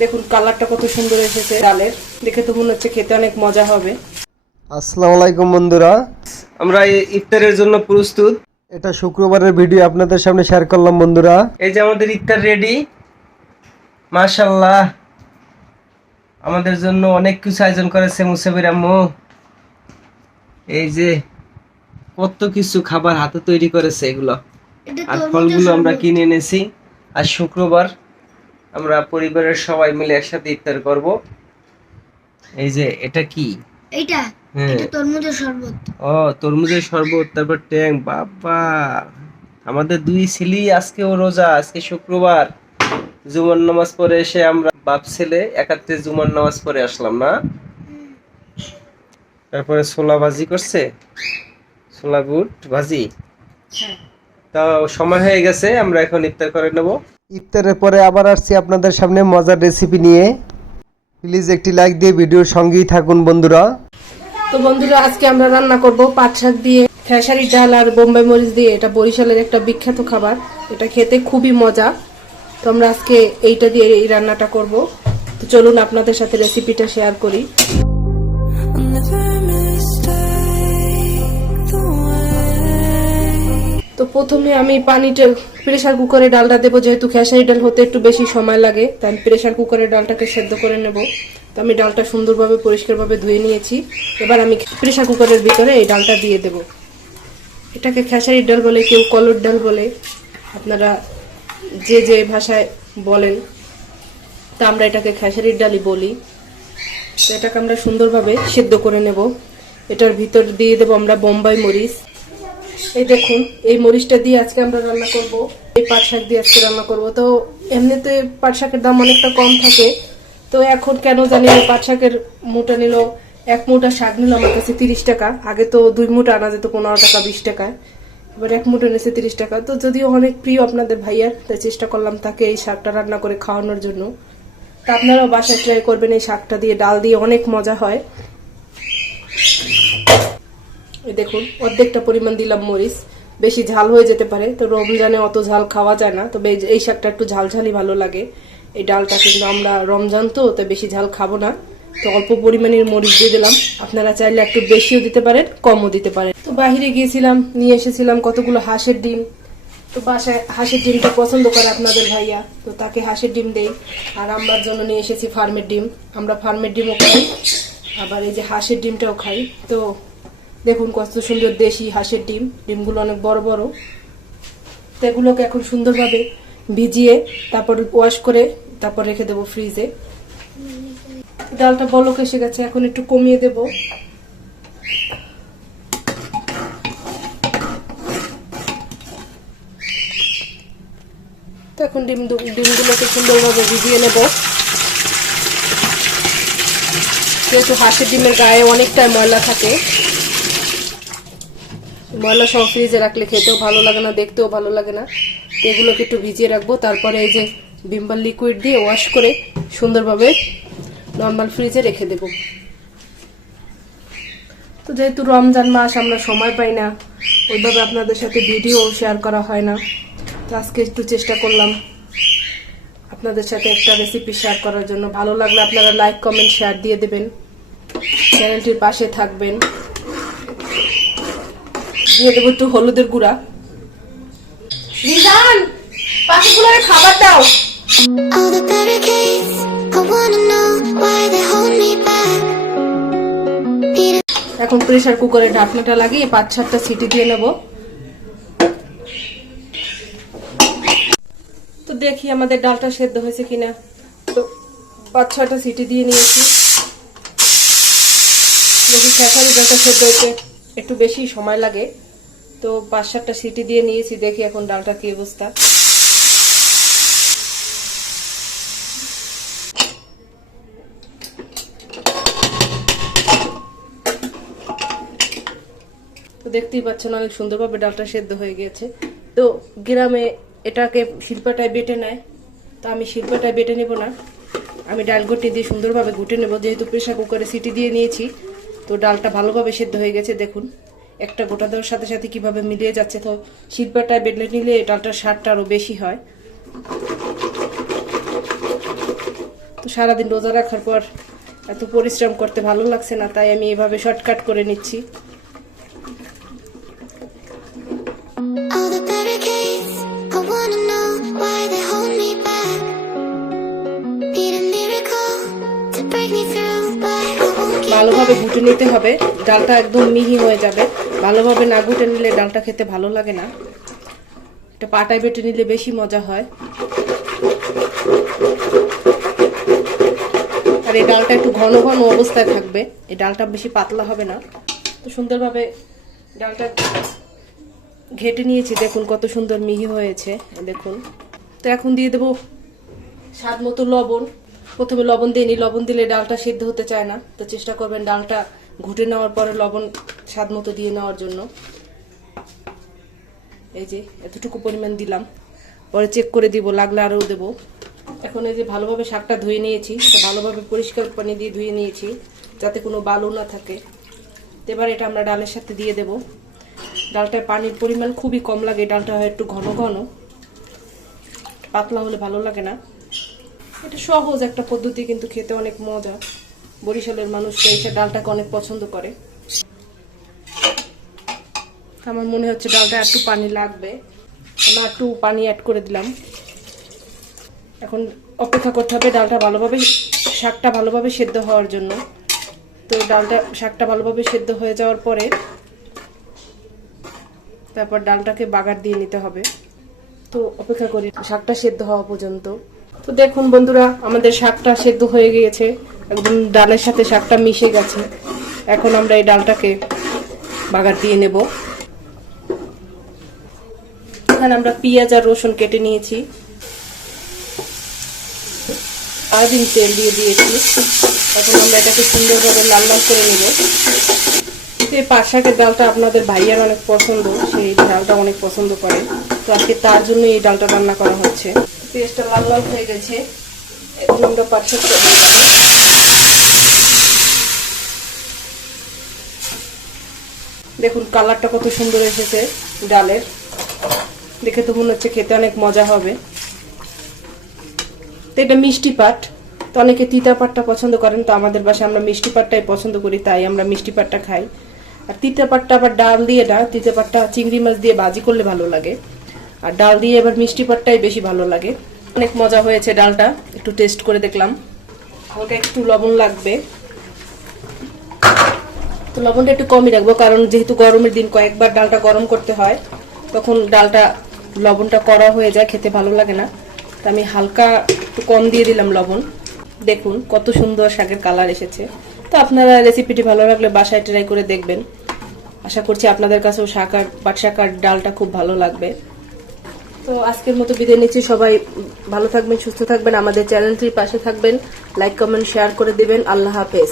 দেখুন কালারটা কত সুন্দর এসেছে ডালের, দেখে তো মনে হচ্ছে খেতে অনেক মজা হবে। আসসালামু আলাইকুম বন্ধুরা, আমরা ইফতারের জন্য প্রস্তুত। এটা শুক্রবারের ভিডিও আপনাদের সামনে শেয়ার করলাম বন্ধুরা। এই যে আমাদের ইফতার রেডি, মাশাআল্লাহ। আমাদের জন্য অনেক কিছু আয়োজন করেছে মুসাফির আম্মু। এই যে কত কিছু খাবার হাতে তৈরি করেছে এগুলো, আর ফলগুলো আমরা কিনে এনেছি। আজ শুক্রবার, আমরা পরিবারের সবাই মিলে একসাথে ইফতার করব। এই যে এটা কি? এইটা এটা তরমুজের শরবত। ও, তরমুজের শরবত, তারপর ট্যাং। বাবা, আমাদের দুই ছেলে আজকেও রোজা, আজকে শুক্রবার। জুমার নামাজ পড়ে এসে আমরা বাপ ছেলে একাত্রে জুমার নামাজ পড়ে আসলাম না। তারপরে ছোলা ভাজি করছে, ছোলা বুট ভাজি। তা সময় হয়ে গেছে, আমরা এখন ইফতার করে নেব। ইফতারের পরে আবার আসছি আপনাদের সামনে মজার রেসিপি নিয়ে। প্লিজ একটি লাইক দিয়ে ভিডিওর সঙ্গেই থাকুন বন্ধুরা। তো বন্ধুরা, আজকে আমরা রান্না করব পাট শাক দিয়ে খেসারি ডাল আর বোম্বাই মরিচ দিয়ে। এটা বরিশালের একটা বিখ্যাত খাবার, এটা খেতে খুবই মজা। তো আমরা আজকে এইটা দিয়ে এই রান্নাটা করব। তো চলুন আপনাদের সাথে রেসিপিটা শেয়ার করি। তো প্রথমে আমি পানিটা প্রেসার কুকারে ডালটা দেবো, যেহেতু খেসারি ডাল হতে একটু বেশি সময় লাগে, তাই আমি প্রেসার কুকারে ডালটাকে সেদ্ধ করে নেব। তো আমি ডালটা সুন্দরভাবে পরিষ্কারভাবে ধুয়ে নিয়েছি। এবার আমি প্রেসার কুকারের ভিতরে এই ডালটা দিয়ে দেব। এটাকে খেসারি ডাল বলে, কেউ কলর ডাল বলে, আপনারা যে যে ভাষায় বলেন, তা আমরা এটাকে খেসারির ডালই বলি। তো এটাকে আমরা সুন্দরভাবে সেদ্ধ করে নেব। এটার ভিতর দিয়ে দেবো আমরা বোম্বাই মরিচ। এই দেখুন, এই মরিচটা দিয়ে আজকে আমরা রান্না করব। এই পাট শাক দিয়ে আজকে রান্না করব। তো এমনিতে পাট শাকের দাম অনেকটা কম থাকে, তো এখন কেন জানি না পাট শাকের মুঠা নিল, এক মুঠা শাক নিল আমার কাছে 30 টাকা। আগে তো 2 মুঠা আনা যেত 15 টাকা 20 টাকায়, এবার এক মুঠা নিয়েছে 30 টাকা। তো যদিও অনেক প্রিয় আপনাদের ভাইয়ার, তাই চেষ্টা করলাম তাকে এই শাকটা রান্না করে খাওয়ানোর জন্য। তা আপনারাও বাসায় ট্রাই করবেন, এই শাকটা দিয়ে ডাল দিয়ে অনেক মজা হয়। এই দেখুন, অর্ধেকটা পরিমাণ দিলাম মরিচ, বেশি ঝাল হয়ে যেতে পারে, তো রমজানে অত ঝাল খাওয়া যায় না, তবে এই শাকটা একটু ঝাল ঝালই ভালো লাগে। এই ডালটা কিন্তু আমরা রমজান তো, তাই বেশি ঝাল খাবো না, তো অল্প পরিমাণের মরিচ দিয়ে দিলাম। আপনারা চাইলে একটু বেশিও দিতে পারেন, কমও দিতে পারেন। তো বাহিরে গিয়েছিলাম, নিয়ে এসেছিলাম কতগুলো হাঁসের ডিম। তো বাসায় হাঁসের ডিমটা পছন্দ করে আপনাদের ভাইয়া, তো তাকে হাঁসের ডিম দেই। আর আমার জন্য নিয়ে এসেছি ফার্মের ডিম। আমরা ফার্মের ডিমও খাই, আবার এই যে হাঁসের ডিমটাও খাই। তো দেখুন কত সুন্দর দেশি হাঁসের ডিম, ডিমগুলো অনেক বড় বড়। তো এগুলোকে এখন সুন্দরভাবে ভিজিয়ে তারপর ওয়াশ করে তারপর রেখে দেবো ফ্রিজে। ডালটা বলক এসে গেছে, এখন একটু কমিয়ে দেব। তো এখন ডিমগুলোকে সুন্দরভাবে ভিজিয়ে নেব। যেহেতু হাঁসের ডিমের গায়ে অনেকটাই ময়লা থাকে, ময়লা সহ ফ্রিজে রাখলে খেতেও ভালো লাগে না, দেখতেও ভালো লাগে না। এগুলোকে একটু ভিজিয়ে রাখবো, তারপরে এই যে ভিমবার লিকুইড দিয়ে ওয়াশ করে সুন্দরভাবে নর্মাল ফ্রিজে রেখে দেব। তো যেহেতু রমজান মাস, আমরা সময় পাই না ওইভাবে আপনাদের সাথে ভিডিও শেয়ার করা হয় না, তো আজকে একটু চেষ্টা করলাম আপনাদের সাথে একটা রেসিপি শেয়ার করার জন্য। ভালো লাগলে আপনারা লাইক কমেন্ট শেয়ার দিয়ে দেবেন, চ্যানেলটির পাশে থাকবেন। দিয়ে দেবো একটু হলুদের গুঁড়া। রিজান, পাখিগুলোর খাবার দাও। All the barricades, I wanna know why they hold me back. এখন প্রেসার কুকারে ঢাকনাটা লাগিয়ে 5-7টা সিটি দিয়ে নেব। তো দেখি আমাদের ডালটা সেদ্ধ হয়েছে কিনা। তো 5-6টা সিটি দিয়ে নিয়েছি। দেখি খেসারি ডালটা সেদ্ধ হয়েছে, একটু বেশি সময় লাগে, তো 5-7টা সিটি দিয়ে নিয়েছি। দেখি এখন ডালটা কি অবস্থা। তো দেখতেই পাচ্ছেন অনেক সুন্দরভাবে ডালটা সেদ্ধ হয়ে গিয়েছে। তো গ্রামে এটাকে শিল্পাটায় বেটে নেয়, তো আমি শিল্পাটায় বেটে নেব না, আমি ডাল ঘুটে দিয়ে সুন্দরভাবে ঘুটে নেব। যেহেতু প্রেসার কুকারে সিটি দিয়ে নিয়েছি, তো ডালটা ভালোভাবে সেদ্ধ হয়ে গেছে। দেখুন একটা গোটা দেওয়ার সাথে সাথে কিভাবে মিলিয়ে যাচ্ছে। তো শিল্পাটায় বেটে নিলে ডালটার স্বাদটা আরো বেশি হয়। তো সারাদিন রোজা রাখার পর এত পরিশ্রম করতে ভালো লাগছে না, তাই আমি এভাবে শর্টকাট করে নিচ্ছি। All the barricades, I wanna know why they hold me back. Need a miracle to break me through, but I won't give ভালোভাবে ঘুটে নিতে হবে, ডালটা একদম মিহি হয়ে যাবে। ভালোভাবে না ঘুটে নিলে ডালটা খেতে ভালো লাগে না, এটা পাটায় বেটে নিলে বেশি মজা হয়। আর এই ডালটা একটু ঘন ঘন অবস্থায় থাকবে, এই ডালটা বেশি পাতলা হবে না। তো সুন্দরভাবে ডালটা ঘেটে নিয়েছি, দেখুন কত সুন্দর মিহি হয়েছে, দেখুন। তো এখন দিয়ে দেবো স্বাদ মতো লবণ। প্রথমে লবণ দিইনি, লবণ দিলে ডালটা সিদ্ধ হতে চায় না, তো চেষ্টা করবেন ডালটা ঘুটে নেওয়ার পরে লবণ স্বাদ মতো দিয়ে নেওয়ার জন্য। এই যে এতটুকু পরিমাণ দিলাম, পরে চেক করে দিব, লাগলে আরও দেবো। এখন এই যে ভালোভাবে শাকটা ধুয়ে নিয়েছি, ভালোভাবে পরিষ্কার পানি দিয়ে ধুয়ে নিয়েছি যাতে কোনো বালু না থাকে। এবার এটা আমরা ডালের সাথে দিয়ে দেব। ডালটায় পানির পরিমাণ খুবই কম লাগে, ডালটা হয় একটু ঘন ঘন, পাতলা হলে ভালো লাগে না। এটা সহজ একটা পদ্ধতি, কিন্তু খেতে অনেক মজা। বরিশালের মানুষরা এই ডালটাকে অনেক পছন্দ করে। আমার মনে হচ্ছে ডালটা একটু পানি লাগবে, আমি একটু পানি অ্যাড করে দিলাম। এখন অপেক্ষা করতে হবে ডালটা ভালোভাবে, শাকটা ভালোভাবে সেদ্ধ হওয়ার জন্য। তো শাকটা ভালোভাবে সেদ্ধ হয়ে যাওয়ার পরে তারপর ডালটাকে বাগার দিয়ে নিতে হবে। তো অপেক্ষা করি শাকটা সেদ্ধ হওয়া পর্যন্ত। তো দেখুন বন্ধুরা, আমাদের শাকটা সেদ্ধ হয়ে গিয়েছে, একদম ডালের সাথে শাকটা মিশে গেছে। এখন আমরা এই ডালটাকে বাগার দিয়ে নেব। এখানে আমরা পেঁয়াজ আর রসুন কেটে নিয়েছি, সয়াবিন তেল দিয়ে দিয়েছি। এখন আমরা এটাকে সুন্দরভাবে লাল লাল করে নেব। এই পাট শাকের ডালটা আপনাদের ভাইয়ার অনেক পছন্দ, সেই ডালটা অনেক পছন্দ করে, তো আজকে তার জন্য এই ডালটা রান্না করা হচ্ছে। পেঁয়াজটা লাল লাল হয়ে গেছে, এখন আমরা পাট শাকটা দেখুন কালারটা কত সুন্দর এসেছে ডালের, দেখে তো মনে হচ্ছে খেতে অনেক মজা হবে। তো এটা মিষ্টি পাট, তো অনেকে তিতা পাটটা পছন্দ করেন, তো আমাদের বাসায় আমরা মিষ্টি পাটটাই পছন্দ করি, তাই আমরা মিষ্টি পাটটা খাই। আর তিতা পাটটা আবার ডাল দিয়ে না, তিতা পাটটা চিংড়ি মাছ দিয়ে ভাজি করলে ভালো লাগে, আর ডাল দিয়ে এবার মিষ্টি পাটটাই বেশি ভালো লাগে। অনেক মজা হয়েছে ডালটা, একটু টেস্ট করে দেখলাম, হালকা একটু লবণ লাগবে। তো লবণটা একটু কমই রাখবো, কারণ যেহেতু গরমের দিন কয়েকবার ডালটা গরম করতে হয়, তখন ডালটা লবণটা কড়া হয়ে যায়, খেতে ভালো লাগে না। তো আমি হালকা একটু কম দিয়ে দিলাম লবণ। দেখুন কত সুন্দর শাকের কালার এসেছে। তো আপনারা রেসিপিটি ভালো লাগলে বাসায় ট্রাই করে দেখবেন। আশা করছি আপনাদের কাছেও পাট শাক আর ডালটা খুব ভালো লাগবে। তো আজকের মতো বিদায় নিচ্ছি, সবাই ভালো থাকবেন, সুস্থ থাকবেন, আমাদের চ্যানেলটির পাশে থাকবেন, লাইক কমেন্ট শেয়ার করে দিবেন। আল্লাহ হাফেজ।